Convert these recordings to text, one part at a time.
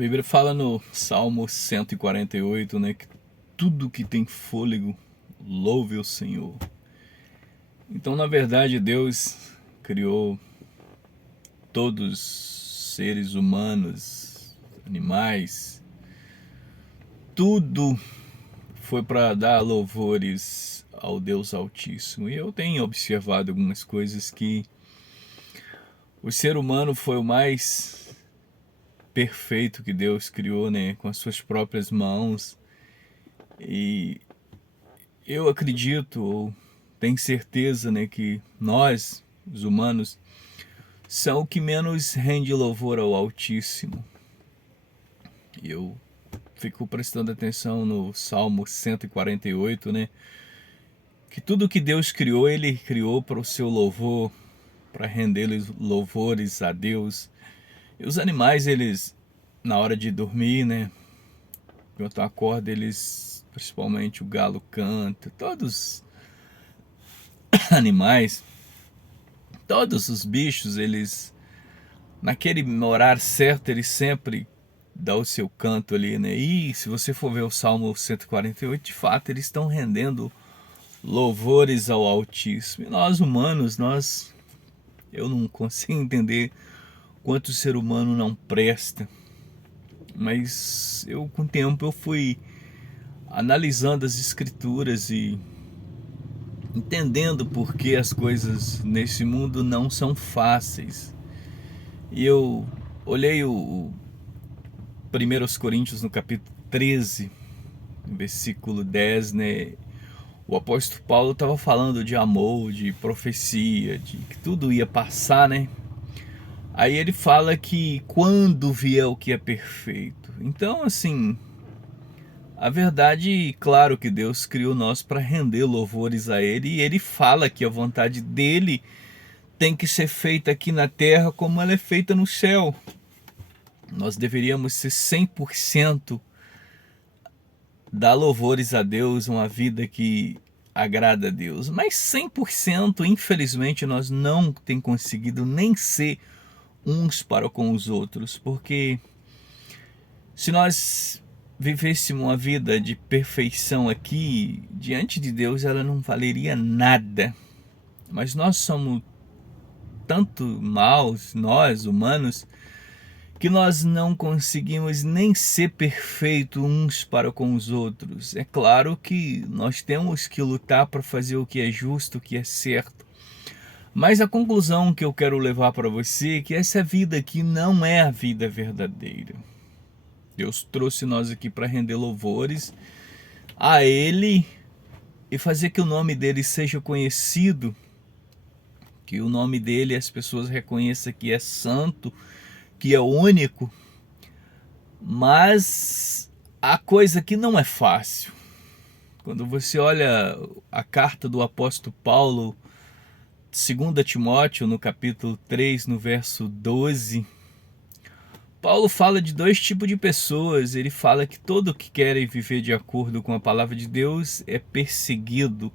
Bíblia fala no Salmo 148, né, que tudo que tem fôlego, louve o Senhor. Então, na verdade, Deus criou todos os seres humanos, animais, tudo foi para dar louvores ao Deus Altíssimo. E eu tenho observado algumas coisas que o ser humano foi o mais perfeito que Deus criou, né, com as suas próprias mãos. E eu acredito, ou tenho certeza, né, que nós, os humanos, são o que menos rende louvor ao Altíssimo. E eu fico prestando atenção no Salmo 148, né, que tudo que Deus criou, Ele criou para o seu louvor, para render louvores a Deus. E os animais, eles, na hora de dormir, né, enquanto acorda, eles, principalmente o galo canta, todos os animais, todos os bichos, eles, naquele horário certo, eles sempre dão o seu canto ali, né? E se você for ver o Salmo 148, de fato, eles estão rendendo louvores ao Altíssimo. E nós humanos, eu não consigo entender quanto o ser humano não presta. Mas com o tempo, eu fui analisando as escrituras e entendendo por que as coisas nesse mundo não são fáceis. E eu olhei o 1 Coríntios no capítulo 13, versículo 10, né? O apóstolo Paulo estava falando de amor, de profecia, de que tudo ia passar, né? Aí ele fala que quando vier o que é perfeito. Então, assim, a verdade, claro que Deus criou nós para render louvores a Ele, e Ele fala que a vontade dEle tem que ser feita aqui na terra como ela é feita no céu. Nós deveríamos ser 100% dar louvores a Deus, uma vida que agrada a Deus. Mas 100%, infelizmente, nós não temos conseguido nem ser uns para com os outros, porque se nós vivêssemos uma vida de perfeição aqui, diante de Deus ela não valeria nada. Mas nós somos tanto maus, nós humanos, que nós não conseguimos nem ser perfeitos uns para com os outros. É claro que nós temos que lutar para fazer o que é justo, o que é certo. Mas a conclusão que eu quero levar para você é que essa vida aqui não é a vida verdadeira. Deus trouxe nós aqui para render louvores a Ele e fazer que o nome dele seja conhecido, que o nome dele as pessoas reconheçam que é santo, que é único. Mas a coisa aqui não é fácil. Quando você olha a carta do apóstolo Paulo, 2 Timóteo, no capítulo 3, no verso 12, Paulo fala de dois tipos de pessoas. Ele fala que todo que querem viver de acordo com a palavra de Deus é perseguido.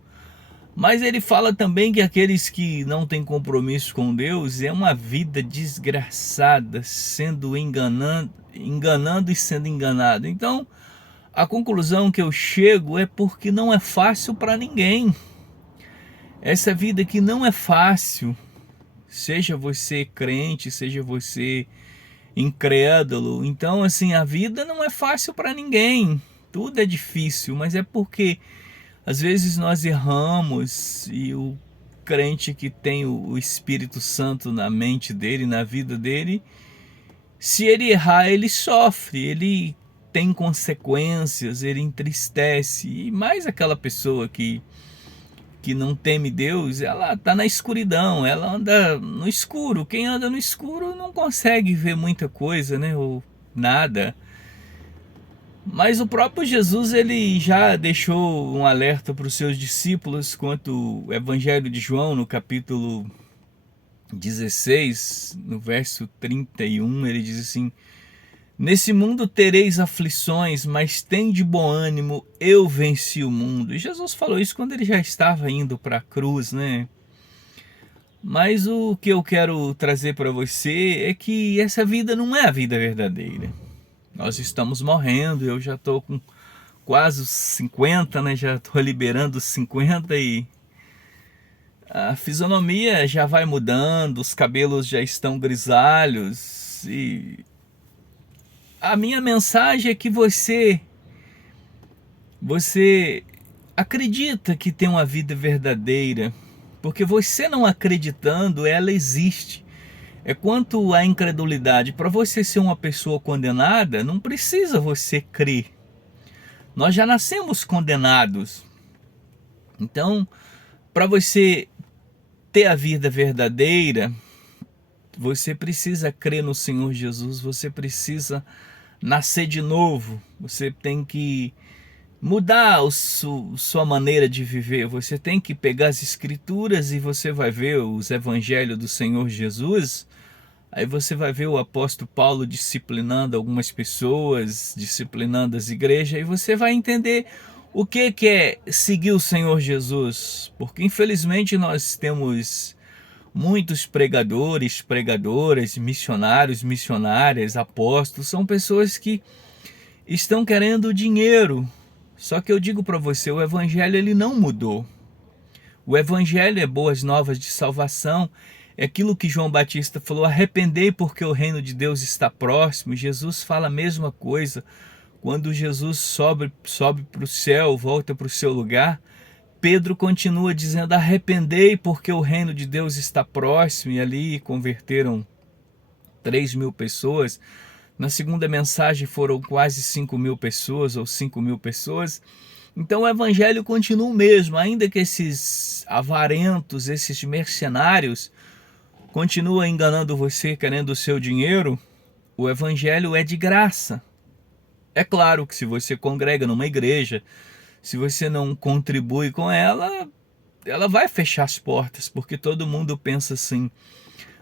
Mas ele fala também que aqueles que não têm compromisso com Deus é uma vida desgraçada, sendo enganando e sendo enganado. Então, a conclusão que eu chego é porque não é fácil para ninguém. Essa vida aqui não é fácil. Seja você crente, seja você incrédulo. Então, assim, a vida não é fácil para ninguém. Tudo é difícil, mas é porque às vezes nós erramos, e o crente que tem o Espírito Santo na mente dele, na vida dele, se ele errar, ele sofre, ele tem consequências, ele entristece. E mais aquela pessoa que não teme Deus, ela está na escuridão, ela anda no escuro. Quem anda no escuro não consegue ver muita coisa, né? Ou nada. Mas o próprio Jesus, ele já deixou um alerta para os seus discípulos quanto o Evangelho de João, no capítulo 16, no verso 31, ele diz assim: nesse mundo tereis aflições, mas tende bom ânimo, eu venci o mundo. E Jesus falou isso quando ele já estava indo para a cruz, né? Mas o que eu quero trazer para você é que essa vida não é a vida verdadeira. Nós estamos morrendo, eu já estou com quase os 50, né? Já estou liberando os 50 e a fisionomia já vai mudando, os cabelos já estão grisalhos e a minha mensagem é que você acredita que tem uma vida verdadeira, porque você não acreditando, ela existe. É quanto à incredulidade, para você ser uma pessoa condenada, não precisa você crer. Nós já nascemos condenados. Então, para você ter a vida verdadeira, você precisa crer no Senhor Jesus, você precisa nascer de novo, você tem que mudar sua maneira de viver, você tem que pegar as escrituras e você vai ver os evangelhos do Senhor Jesus, aí você vai ver o apóstolo Paulo disciplinando algumas pessoas, disciplinando as igrejas, e você vai entender o que é seguir o Senhor Jesus, porque infelizmente nós temos muitos pregadores, pregadoras, missionários, missionárias, apóstolos, são pessoas que estão querendo dinheiro. Só que eu digo para você, o evangelho ele não mudou. O evangelho é boas novas de salvação, é aquilo que João Batista falou, arrependei porque o reino de Deus está próximo. Jesus fala a mesma coisa. Quando Jesus sobe para o céu, volta para o seu lugar, Pedro continua dizendo, arrependei porque o reino de Deus está próximo, e ali converteram 3.000 pessoas. Na segunda mensagem foram quase 5.000 pessoas ou 5.000 pessoas. Então o evangelho continua o mesmo, ainda que esses avarentos, esses mercenários continuam enganando você, querendo o seu dinheiro, o evangelho é de graça. É claro que se você congrega numa igreja, se você não contribui com ela, ela vai fechar as portas, porque todo mundo pensa assim.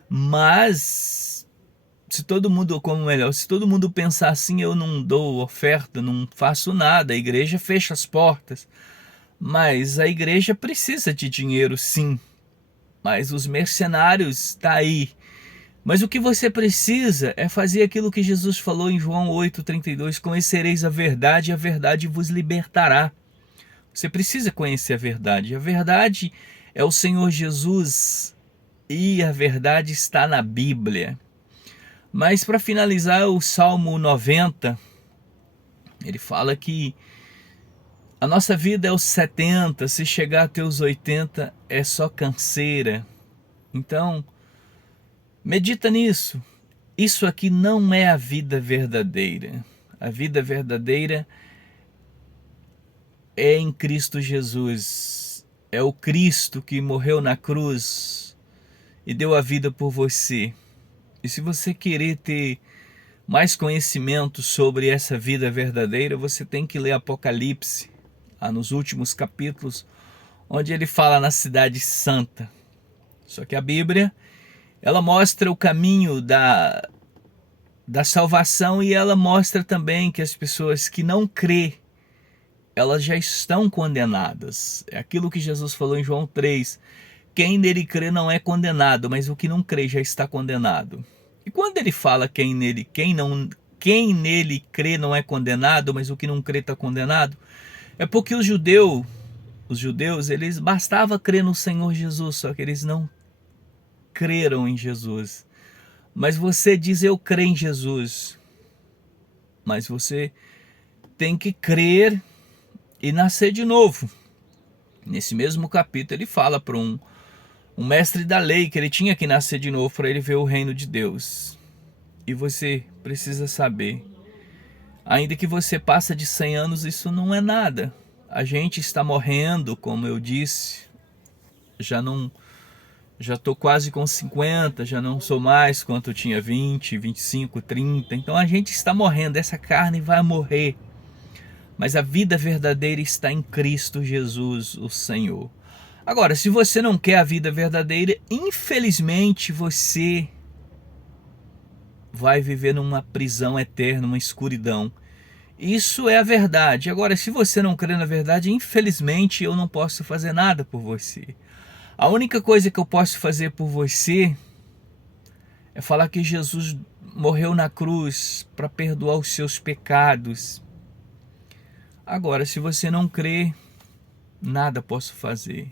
Mas se todo mundo pensar assim, eu não dou oferta, não faço nada, a igreja fecha as portas. Mas a igreja precisa de dinheiro, sim. Mas os mercenários estão aí. Mas o que você precisa é fazer aquilo que Jesus falou em João 8,32, conhecereis a verdade e a verdade vos libertará. Você precisa conhecer a verdade é o Senhor Jesus e a verdade está na Bíblia. Mas para finalizar, o Salmo 90, ele fala que a nossa vida é os 70, se chegar até os 80 é só canseira. Então, medita nisso. Isso aqui não é a vida verdadeira. A vida verdadeira é em Cristo Jesus. É o Cristo que morreu na cruz e deu a vida por você. E se você querer ter mais conhecimento sobre essa vida verdadeira, você tem que ler Apocalipse, nos últimos capítulos, onde ele fala na cidade santa. Só que a Bíblia, ela mostra o caminho da salvação e ela mostra também que as pessoas que não crê, elas já estão condenadas. É aquilo que Jesus falou em João 3. Quem nele crê não é condenado, mas o que não crê já está condenado. E quando ele fala quem nele crê não é condenado, mas o que não crê está condenado, é porque os judeus, eles bastava crer no Senhor Jesus, só que eles não creram em Jesus. Mas você diz, eu creio em Jesus, mas você tem que crer e nascer de novo. Nesse mesmo capítulo ele fala para um mestre da lei que ele tinha que nascer de novo para ele ver o reino de Deus. E você precisa saber, ainda que você passa de 100 anos, isso não é nada. A gente está morrendo, como eu disse, já estou quase com 50, já não sou mais quanto eu tinha 20, 25, 30. Então a gente está morrendo, essa carne vai morrer. Mas a vida verdadeira está em Cristo Jesus, o Senhor. Agora, se você não quer a vida verdadeira, infelizmente você vai viver numa prisão eterna, uma escuridão. Isso é a verdade. Agora, se você não crê na verdade, infelizmente eu não posso fazer nada por você. A única coisa que eu posso fazer por você É falar que Jesus morreu na cruz para perdoar os seus pecados. Agora, se você não crê, nada posso fazer.